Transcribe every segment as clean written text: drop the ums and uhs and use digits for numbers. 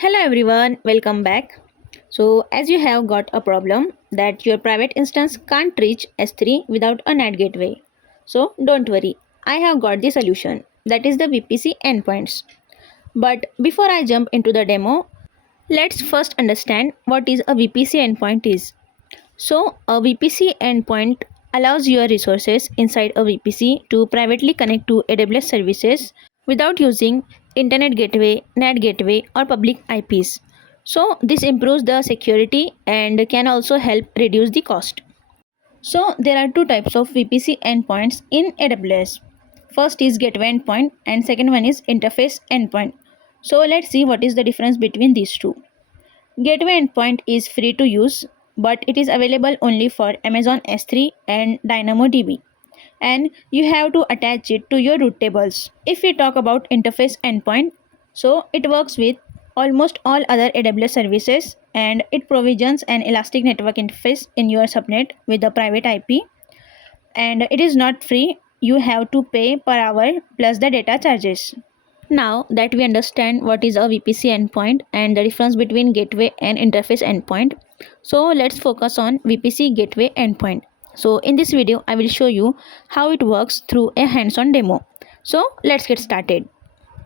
Hello everyone, welcome back. So, as you have got a problem that your private instance can't reach S3 without a NAT gateway. So, don't worry, I have got the solution, that is the VPC endpoints. But before I jump into the demo, let's first understand what is a VPC endpoint is. So, a VPC endpoint allows your resources inside a VPC to privately connect to AWS services without using Internet Gateway, NAT Gateway, or public IPs. So, this improves the security and can also help reduce the cost. So, there are two types of VPC endpoints in AWS. First is Gateway Endpoint, and second one is Interface Endpoint. So, let's see what is the difference between these two. Gateway Endpoint is free to use, but it is available only for Amazon S3 and DynamoDB, and you have to attach it to your route tables. If we talk about Interface Endpoint, so it works with almost all other AWS services and it provisions an elastic network interface in your subnet with a private IP, and it is not free. You have to pay per hour plus the data charges. Now that we understand what is a VPC endpoint and the difference between gateway and interface endpoint, so let's focus on VPC gateway endpoint. So in this video, I will show you how it works through a hands-on demo. So let's get started.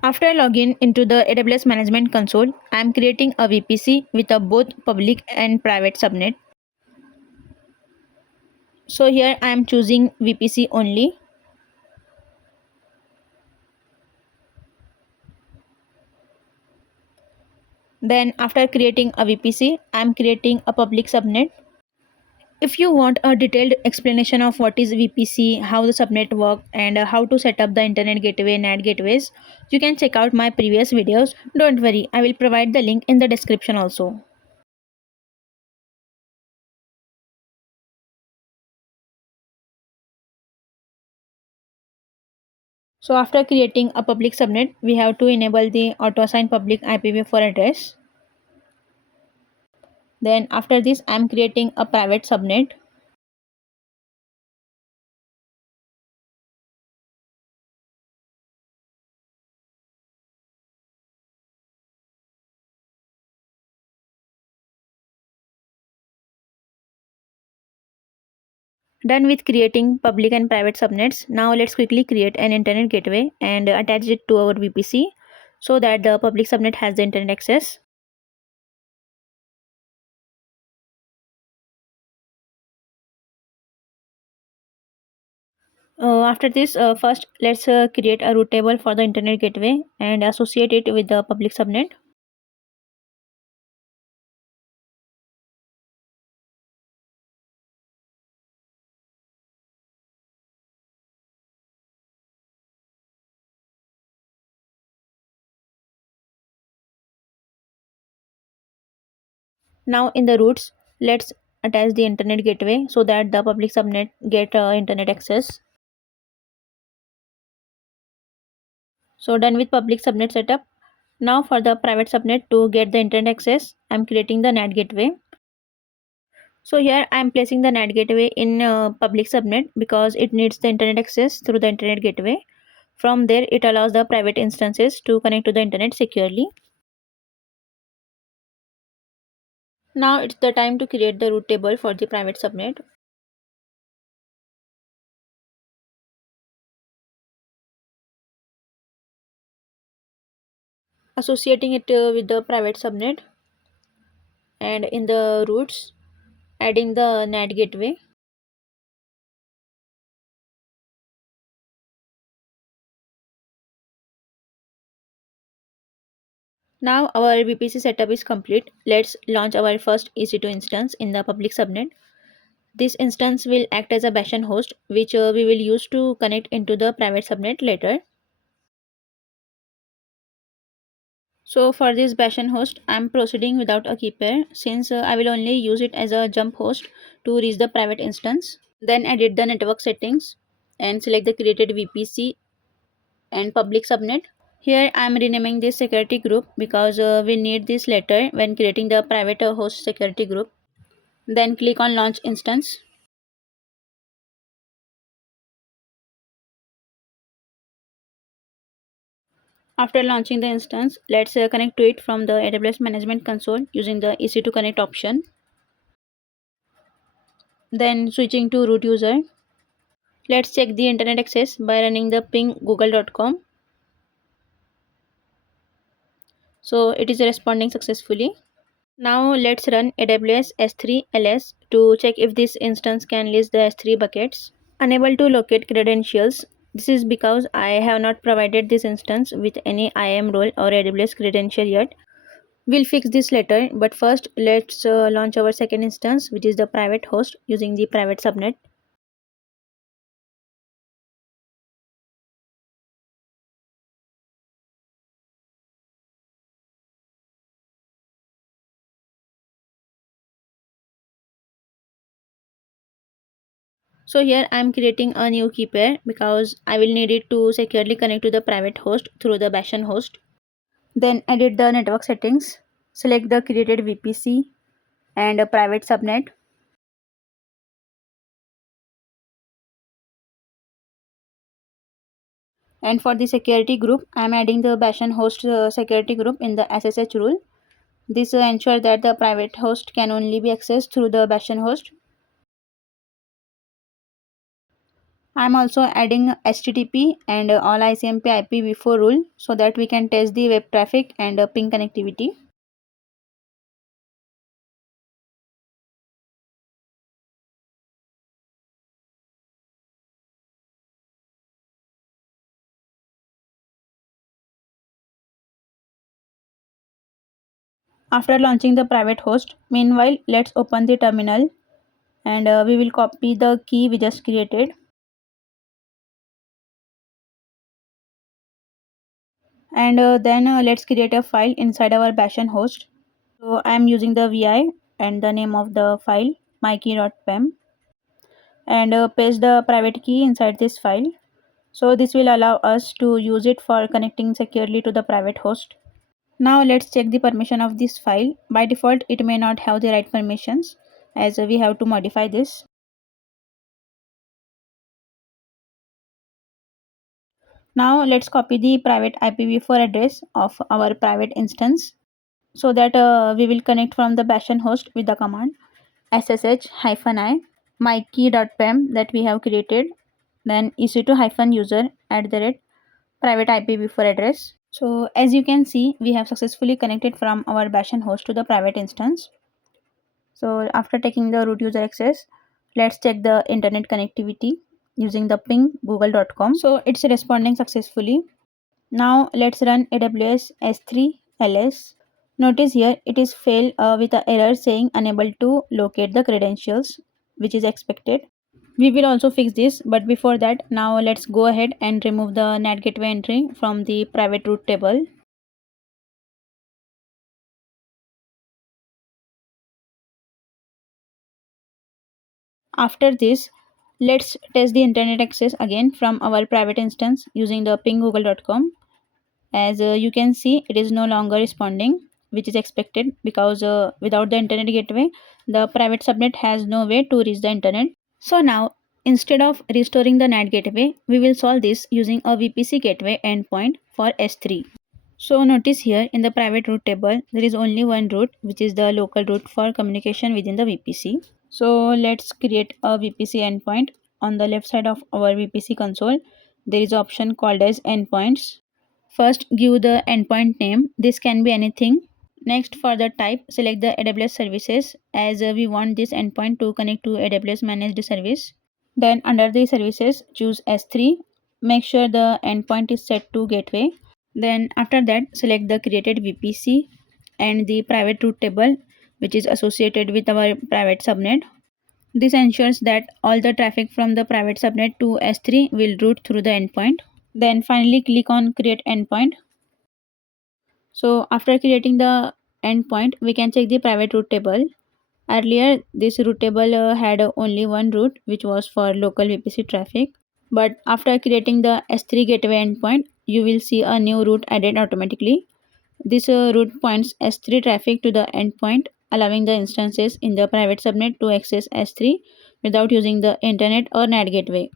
After logging into the AWS Management Console, I am creating a VPC with a both public and private subnet. So here I am choosing VPC only. Then after creating a VPC, I am creating a public subnet. If you want a detailed explanation of what is VPC, how the subnet work, and how to set up the internet gateway and NAT gateways, you can check out my previous videos. Don't worry, I will provide the link in the description also. So after creating a public subnet, we have to enable the auto assign public IPv4 address. Then after this, I am creating a private subnet. Done with creating public and private subnets. Now let's quickly create an internet gateway and attach it to our VPC so that the public subnet has the internet access. After this, first let's create a route table for the internet gateway and associate it with the public subnet. Now in the routes, let's attach the internet gateway so that the public subnet get internet access. So done with public subnet setup. Now for the private subnet to get the internet access, I'm creating the NAT gateway. So here I am placing the NAT gateway in public subnet because it needs the internet access through the internet gateway. From there, it allows the private instances to connect to the internet securely. Now it's the time to create the route table for the private subnet. Associating it with the private subnet, and in the routes, adding the NAT gateway. Now our VPC setup is complete. Let's launch our first EC2 instance in the public subnet. This instance will act as a bastion host, which we will use to connect into the private subnet later. So for this bastion host, I am proceeding without a key pair since I will only use it as a jump host to reach the private instance. Then edit the network settings and select the created VPC and public subnet. Here I am renaming this security group because we need this later when creating the private host security group. Then click on launch instance. After launching the instance, let's connect to it from the AWS Management Console using the EC2 Connect option. Then switching to root user. Let's check the internet access by running the ping google.com. So it is responding successfully. Now let's run AWS S3 ls to check if this instance can list the S3 buckets. Unable to locate credentials. This is because I have not provided this instance with any IAM role or AWS credential yet. We'll fix this later, but first let's launch our second instance, which is the private host using the private subnet. So here I am creating a new key pair because I will need it to securely connect to the private host through the Bastion host. Then edit the network settings, select the created VPC and a private subnet. And for the security group, I am adding the Bastion host security group in the SSH rule. This ensures that the private host can only be accessed through the Bastion host. I am also adding HTTP and all ICMP IPv4 rule so that we can test the web traffic and ping connectivity. After launching the private host, meanwhile, let's open the terminal and we will copy the key we just created. And then let's create a file inside our Bastion host. So I am using the VI and the name of the file mykey.pem and paste the private key inside this file. So this will allow us to use it for connecting securely to the private host. Now let's check the permission of this file. By default, it may not have the right permissions as we have to modify this. Now let's copy the private IPv4 address of our private instance so that we will connect from the Bastion host with the command ssh-i mykey.pem that we have created, then ec2-user @ private IPv4 address. So as you can see, we have successfully connected from our Bastion host to the private instance. So after taking the root user access, let's check the internet connectivity using the ping google.com. So it's responding successfully. Now let's run AWS S3 ls. Notice here it is failed with an error saying unable to locate the credentials, which is expected. We will also fix this, but before that, now let's go ahead and remove the NAT Gateway entry from the private root table. After this, let's test the internet access again from our private instance using the ping google.com. As you can see, it is no longer responding, which is expected because without the internet gateway, the private subnet has no way to reach the internet. So now, instead of restoring the NAT gateway, we will solve this using a VPC gateway endpoint for S3. So notice here in the private root table, there is only one root, which is the local root for communication within the VPC. So let's create a VPC endpoint. On the left side of our VPC console, there is an option called as endpoints. First, give the endpoint name. This can be anything. Next, for the type, select the AWS services as we want this endpoint to connect to AWS managed service. Then under the services, choose S3. Make sure the endpoint is set to gateway. Then after that, select the created VPC and the private root table, which is associated with our private subnet. This ensures that all the traffic from the private subnet to S3 will route through the endpoint. Then finally click on create endpoint. So after creating the endpoint, we can check the private route table. Earlier, this route table had only one route, which was for local VPC traffic. But after creating the S3 gateway endpoint, you will see a new route added automatically. This route points S3 traffic to the endpoint, allowing the instances in the private subnet to access S3 without using the internet or NAT gateway.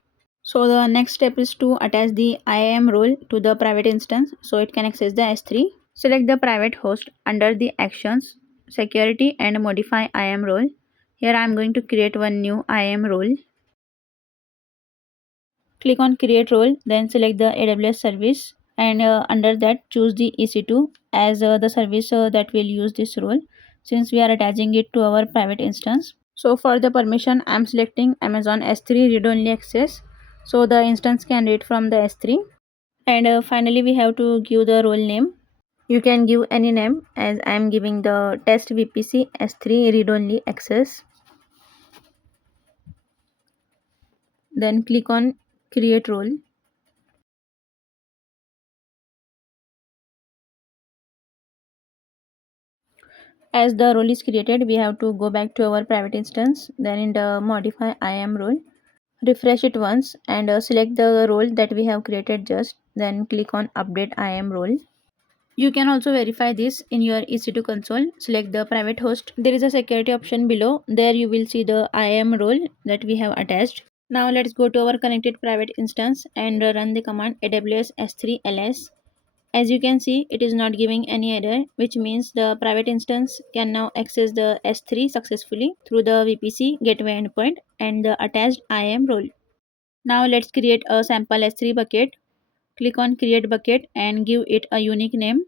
So the next step is to attach the IAM role to the private instance so it can access the S3. Select the private host under the Actions, Security and modify IAM role. Here I am going to create one new IAM role. Click on create role, then select the AWS service and under that choose the EC2 as the service that will use this role since we are attaching it to our private instance. So for the permission I am selecting Amazon S3 read only access so the instance can read from the S3. And finally we have to give the role name. You can give any name as I am giving the test VPC S3 read only access. Then click on create role. As the role is created, we have to go back to our private instance. Then in the modify IAM role, refresh it once and select the role that we have created just. Then click on update IAM role. You can also verify this in your EC2 console. Select the private host. There is a security option below. There you will see the IAM role that we have attached. Now let's go to our connected private instance and run the command AWS S3 ls. As you can see, it is not giving any error, which means the private instance can now access the S3 successfully through the VPC Gateway Endpoint and the attached IAM role. Now let's create a sample S3 bucket. Click on create bucket and give it a unique name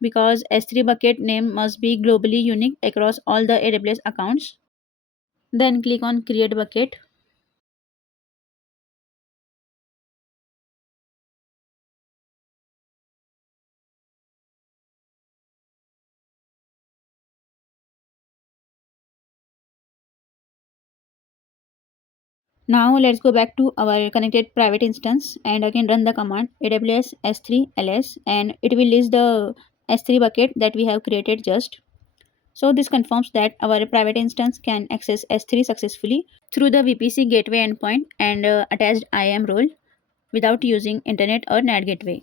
because S3 bucket name must be globally unique across all the AWS accounts. Then click on create bucket. Now let's go back to our connected private instance and again run the command AWS S3 ls and it will list the S3 bucket that we have created just. So this confirms that our private instance can access S3 successfully through the VPC gateway endpoint and attached IAM role without using internet or NAT gateway.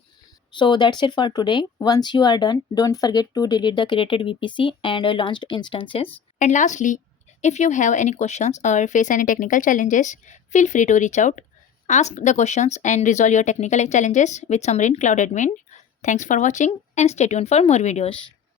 So that's it for today. Once you are done, don't forget to delete the created VPC and launched instances. And lastly, if you have any questions or face any technical challenges, feel free to reach out. Ask the questions and resolve your technical challenges with Samrin Cloud Admin. Thanks for watching and stay tuned for more videos.